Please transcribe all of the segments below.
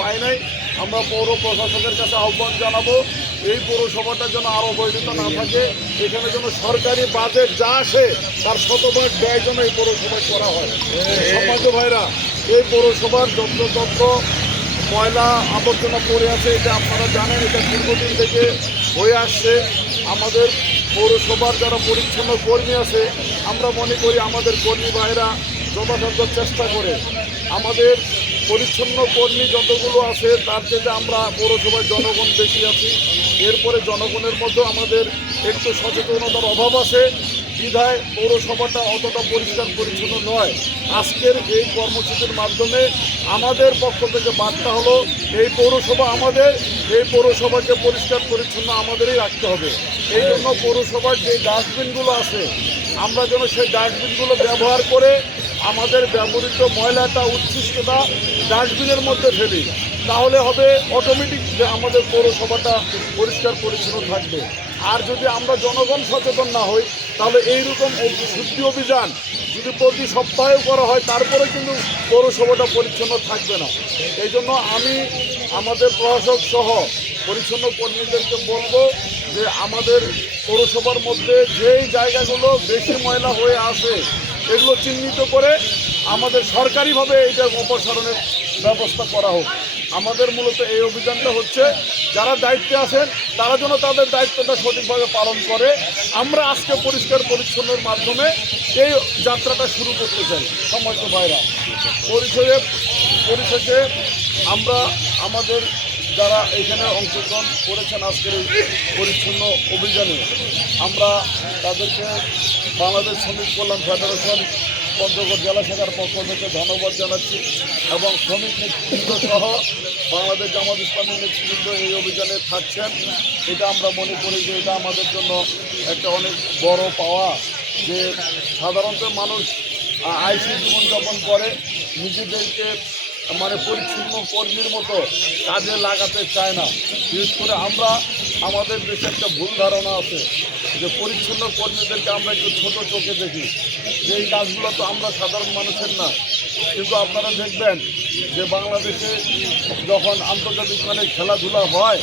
পাই নাই। আমরা পৌর প্রশাসকের কাছে আহ্বান জানাব, এই পৌরসভাটা যেন আরও বৈধত না থাকে। এখানে যেন সরকারি বাজেট যা আসে, তার শতভাগ ব্যয় যেন এই পৌরসভায় করা হয়। সমাজ ভাইরা, এই পৌরসভার যত্রতত্র ময়লা আবর্জনা পড়ে আছে, এটা আপনারা জানেন, এটা দীর্ঘদিন থেকে হয়ে আসছে। আমাদের পৌরসভার যারা পরিচ্ছন্ন কর্মী আছে, আমরা মনে করি আমাদের কর্মী ভাইরা যথাসাধ্য চেষ্টা করে। আমাদের পরিচ্ছন্ন কর্মী যতগুলো আছে, তার চেয়ে আমরা পৌরসভায় জনগণ বেশি আছি। এরপরে জনগণের মধ্যে আমাদের একটু সচেতনতার অভাব আছে। বিধায় পৌরসভাটা অতটা পরিষ্কার পরিচ্ছন্ন নয়। আজকের এই কর্মসূচির মাধ্যমে আমাদের পক্ষ থেকে বার্তা হলো, এই পৌরসভা আমাদের, এই পৌরসভাকে পরিষ্কার পরিচ্ছন্ন আমাদেরই রাখতে হবে। এই জন্য পৌরসভার যে ডাস্টবিনগুলো আছে, আমরা যেন সেই ডাস্টবিনগুলো ব্যবহার করে আমাদের ব্যবহৃত ময়লাটা, উচ্ছিষ্টতা ডাস্টবিনের মধ্যে ফেলি, তাহলে হবে অটোমেটিক যে আমাদের পৌরসভাটা পরিষ্কার পরিচ্ছন্ন থাকবে। আর যদি আমরা জনগণ সচেতন না হই, তাহলে এইরকম শুদ্ধি অভিযান যদি প্রতি সপ্তাহেও করা হয়, তারপরে কিন্তু পৌরসভাটা পরিচ্ছন্ন থাকবে না। এই জন্য আমি আমাদের প্রশাসক সহ পরিচ্ছন্ন কর্মীদেরকে বলব যে আমাদের পৌরসভার মধ্যে যেই জায়গাগুলো বেশি ময়লা হয়ে আসে এগুলো চিহ্নিত করে আমাদের সরকারিভাবে এটার অপসারণের ব্যবস্থা করা হোক। আমাদের মূলত এই অভিযানটা হচ্ছে, যারা দায়িত্বে আছেন, তারা যেন তাদের দায়িত্বটা সঠিকভাবে পালন করে। আমরা আজকে পরিষ্কার পরিচ্ছন্নের মাধ্যমে এই যাত্রাটা শুরু করতে চাই সমস্ত ভাইরা। পরিচয়ে, পরিশেষে আমরা আমাদের যারা এখানে অংশগ্রহণ করেছেন আজকের এই পরিচ্ছন্ন অভিযানে, আমরা তাদেরকে বাংলাদেশ শ্রমিক কল্যাণ ফেডারেশন পঞ্চগড় জেলা শাখার পক্ষ থেকে ধন্যবাদ জানাচ্ছি এবং শ্রমিক নেতৃবৃন্দ সহ বাংলাদেশ জামাত ইসলামী নেতৃবৃন্দ এই অভিযানে থাকছেন। এটা আমরা মনে করি যে এটা আমাদের জন্য একটা অনেক বড় পাওয়া যে সাধারণত মানুষ আইসি জীবনযাপন করে, নিজেদেরকে মানে পরিচ্ছন্ন কর্মীর মতো কাজে লাগাতে চায় না। বিশেষ করে আমরা, আমাদের দেশে একটা ভুল ধারণা আছে যে পরিচ্ছন্ন কর্মীদেরকে আমরা একটু ছোট চোখে দেখি। যে এই কাজগুলো তো আমরা সাধারণ মানুষের না। কিন্তু আপনারা দেখবেন যে বাংলাদেশে যখন আন্তর্জাতিক মানে খেলাধুলা হয়,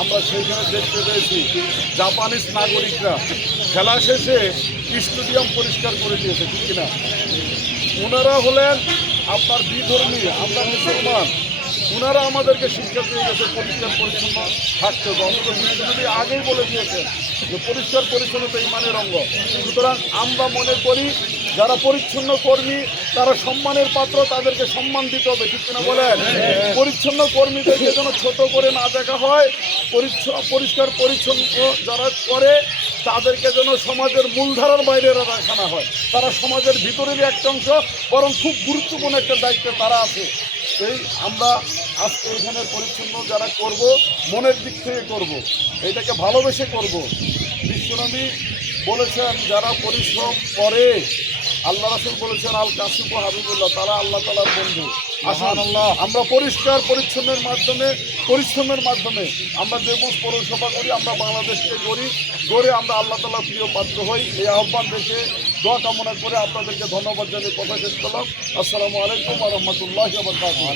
আমরা সেইখানে দেখতে পেয়েছি জাপানিজ নাগরিকরা খেলা শেষে স্টেডিয়াম পরিষ্কার করে দিয়েছে, ঠিক কিনা? ওনারা হলেন আপনার বিধর্মী, আপনার মুসলমান ওনারা আমাদেরকে শিক্ষা দিয়ে গেছে, পরিষ্কার পরিচ্ছন্ন থাকতে হবে। যদি আগেই বলে দিয়েছেন যে পরিষ্কার পরিচ্ছন্নতা ইমানের অঙ্গ। সুতরাং আমরা মনে করি যারা পরিচ্ছন্ন কর্মী, তারা সম্মানের পাত্র, তাদেরকে সম্মান দিতে হবে, ঠিক কিনা বলেন? পরিচ্ছন্ন কর্মীদেরকে যেন ছোট করে না দেখা হয় পরিষ্কার, পরিচ্ছন্ন যারা করে, তাদেরকে যেন সমাজের মূলধারার বাইরে রাখা না হয়। তারা সমাজের ভিতরেরই একটা অংশ, বরং খুব গুরুত্বপূর্ণ একটা দায়িত্বে তারা আছে। এই আমরা আজকে এখানে পরিচ্ছন্ন যারা করব, মনের দিক থেকে করব, এটাকে ভালোবেসে করব। বিশ্বনবী বলেছেন, যারা পরিশ্রম করে আল্লাহ রাসুল বলেছেন আল কাসিফ ও হাবিবুল্লাহ তারা আল্লাহ তালার বন্ধু। আসুন আল্লাহ আমরা পরিষ্কার পরিচ্ছন্নের মাধ্যমে পরিশ্রমের মাধ্যমে আমরা দেবস পৌরসভা করি আমরা বাংলাদেশকে গড়ি গড়ে আমরা আল্লাহ তালার প্রিয় পাত্র হই। এই আহ্বান দেখে দোয়া কামনা করে আপনাদেরকে ধন্যবাদ জানিয়ে কথা শেষ করলাম। আসসালামু আলাইকুম রহমতুল্লাহ